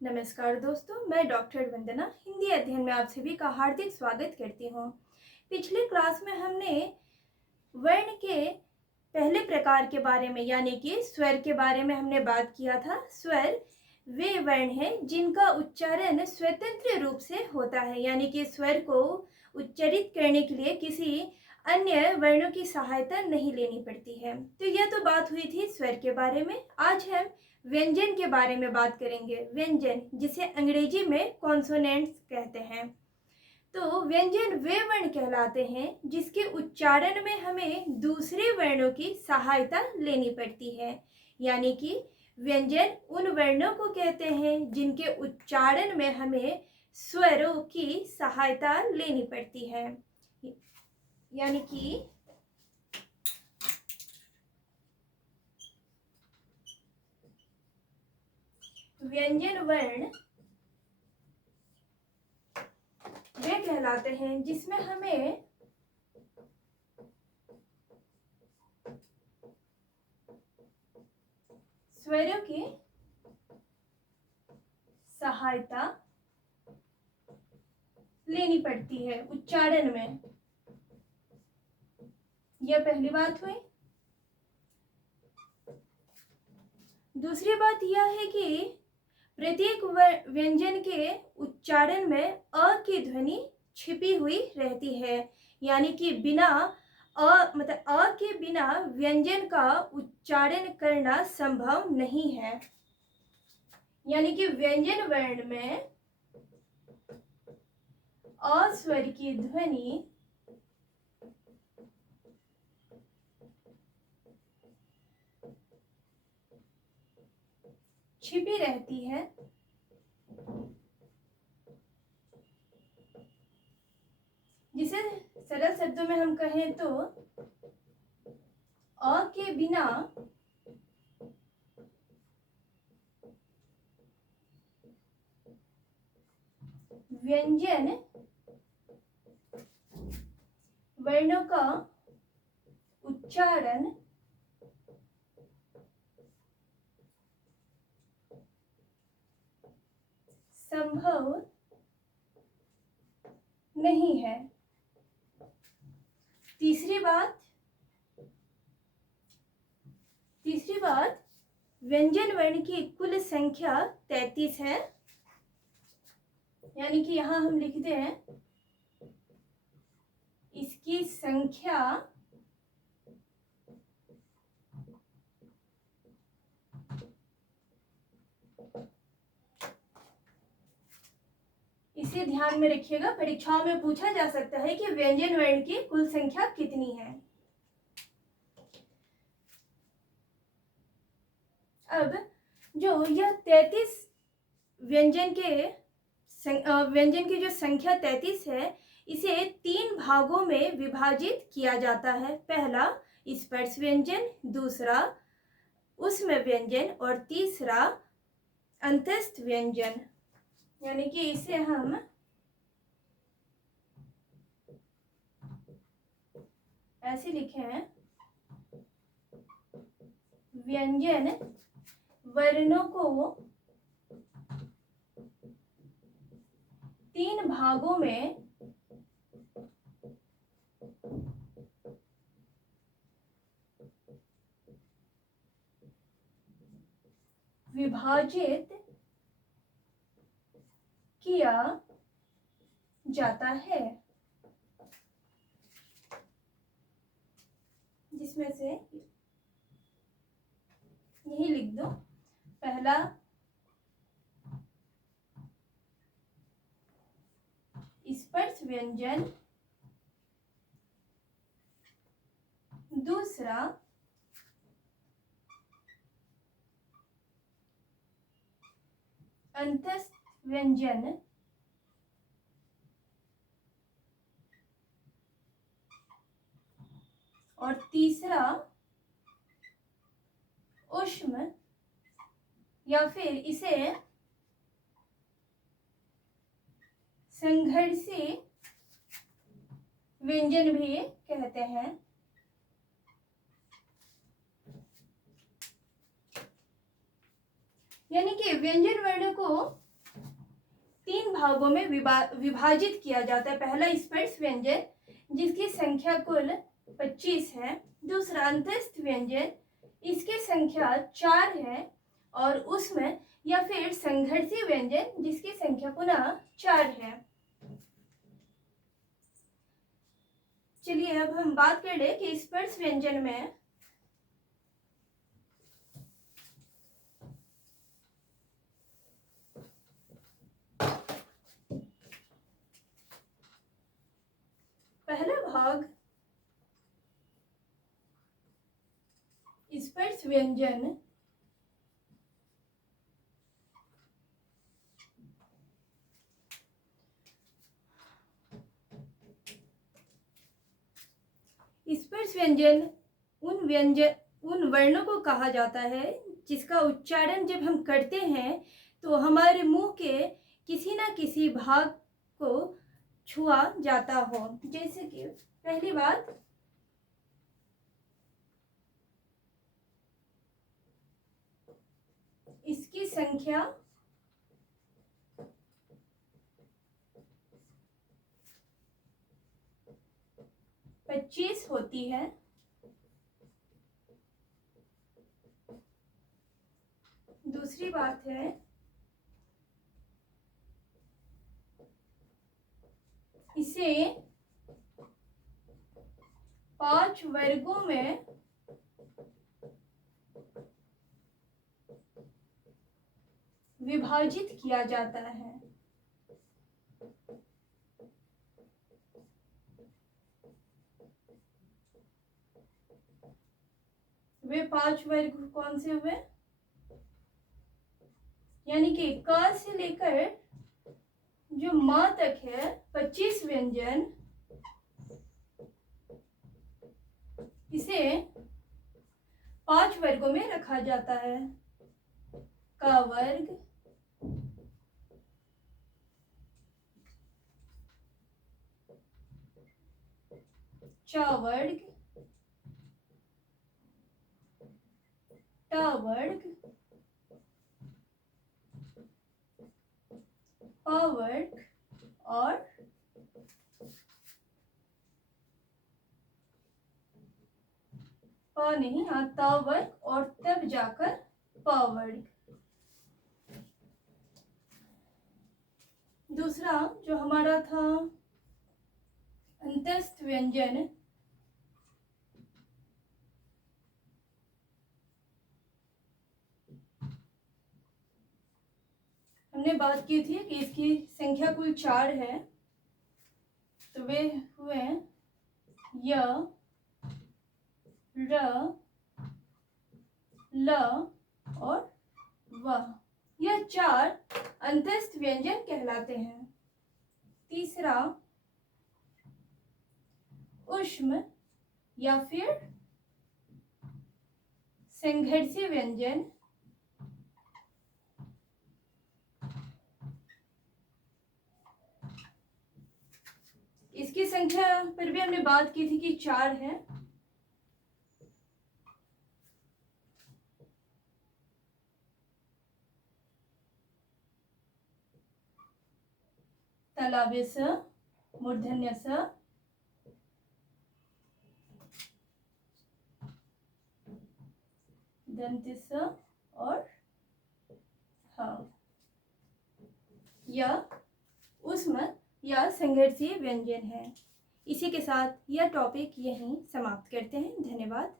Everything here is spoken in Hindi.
नमस्कार दोस्तों, मैं डॉक्टर वंदना हिंदी अध्ययन में आप सभी का हार्दिक स्वागत करती हूँ। पिछले क्लास में हमने वर्ण के पहले प्रकार के बारे में यानी कि स्वर के बारे में हमने बात किया था। स्वर वे वर्ण हैं जिनका उच्चारण स्वतंत्र रूप से होता है, यानी कि स्वर को उच्चारित करने के लिए किसी अन्य वर्णों की सहायता नहीं लेनी पड़ती है। तो यह तो बात हुई थी स्वर के बारे में। आज हम व्यंजन के बारे में बात करेंगे। व्यंजन, जिसे अंग्रेजी में कॉन्सोनेंट्स कहते हैं। तो व्यंजन वे वर्ण कहलाते हैं जिसके उच्चारण में हमें दूसरे वर्णों की सहायता लेनी पड़ती है, यानी कि व्यंजन उन वर्णों को कहते हैं जिनके उच्चारण में हमें स्वरों की सहायता लेनी पड़ती है। यानी कि व्यंजन वर्ण वे कहलाते हैं जिसमें हमें स्वरों की सहायता लेनी पड़ती है उच्चारण में। यह पहली बात हुई। दूसरी बात यह है कि प्रत्येक व्यंजन के उच्चारण में अ की ध्वनि छिपी हुई रहती है, यानी कि बिना अ के बिना व्यंजन का उच्चारण करना संभव नहीं है। यानी कि व्यंजन वर्ण में अ स्वर की ध्वनि छिपी रहती है, जिसे सरल शब्दों में हम कहें तो अ के बिना व्यंजन वर्णों का उच्चारण संभव नहीं है। तीसरी बात व्यंजन वर्ण की कुल संख्या 33 है। यानी कि यहां हम लिखते हैं इसकी संख्या इसे ध्यान में रखिएगा, परीक्षाओं में पूछा जा सकता है कि व्यंजन वर्ण की कुल संख्या कितनी है। अब जो यह 33 व्यंजन की जो संख्या 33 है, इसे 3 भागों में विभाजित किया जाता है। पहला स्पर्श व्यंजन, दूसरा ऊष्म व्यंजन और तीसरा अंतस्थ व्यंजन। यानी कि इसे हम ऐसे लिखे हैं, व्यंजन वर्णों को 3 भागों में विभाजित किया जाता है, जिसमें से यही लिख दो। पहला स्पर्श व्यंजन, दूसरा अंतस्थ व्यंजन और तीसरा ऊष्म या फिर इसे संघर्षी व्यंजन भी कहते हैं। यानी कि व्यंजन वर्णों को तीन भागों में विभाजित किया जाता है। पहला स्पर्श व्यंजन जिसकी संख्या कुल 25 है। दूसरा अंतस्थ व्यंजन, इसकी संख्या 4 है। और उसमें या फिर संघर्षी व्यंजन जिसकी संख्या पुनः 4 है। चलिए अब हम बात कर ले कि स्पर्श व्यंजन में पहला भाग स्पर्श व्यंजन स्पर्श व्यंजन उन वर्णों को कहा जाता है जिसका उच्चारण जब हम करते हैं तो हमारे मुंह के किसी ना किसी भाग को छुआ जाता हो। जैसे कि पहली बात, इसकी संख्या 25 होती है। दूसरी बात है, इसे 5 वर्गों में विभाजित किया जाता है। वे 5 वर्ग कौन से हुए? यानी कि क से लेकर जो म तक है 25 व्यंजन, इसे 5 वर्गों में रखा जाता है। क वर्ग, च वर्ग, ट वर्ग, प वर्ग और प नहीं, हाँ त वर्ग और तब जाकर प वर्ग। दूसरा जो हमारा था अंतस्थ व्यंजन, हमने बात की थी कि इसकी संख्या कुल 4 है। तो वे हुए य, र, ल और व। यह 4 अंतस्थ व्यंजन कहलाते हैं। तीसरा ऊष्म या फिर संघर्षी व्यंजन, इसकी संख्या पर भी हमने बात की थी कि 4 है। तालव्य स, मूर्धन्य स, दंत्य स और ह। यह ऊष्म या संघर्षीय व्यंजन है। इसी के साथ यह टॉपिक यहीं समाप्त करते हैं। धन्यवाद।